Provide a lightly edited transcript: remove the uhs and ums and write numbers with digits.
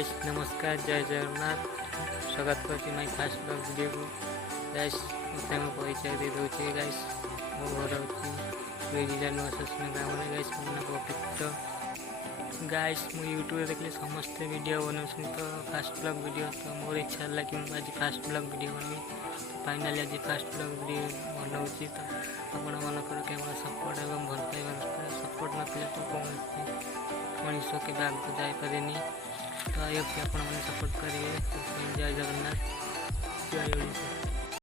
Guys नमस्कार जय जगन्नाथ स्वागत करती माय फास्ट ब्लॉग वीडियो को गाइस मत मैं परिचय दे दूँ गाइस मो घर अच्छी जिला नुआ शासन ग्राम में गाइस मो ना पवित्र गाइस मु यूट्यूब देखले समस्त वीडियो बनाऊँ तो फास्ट ब्लॉग वीडियो तो मोर इच्छा है कि आज fast blog video Banwi finally आज फास्ट ब्लॉग वीडियो बनाऊँ तो आपण मानकर केवल सपोर्ट एवं भल पाइबा सपोर्ट नथिले तो कौन मनीष के आगे जापे तो आई होप कि आप सपोर्ट करेंगे। जय जगन्नाथ जय ओडिशा।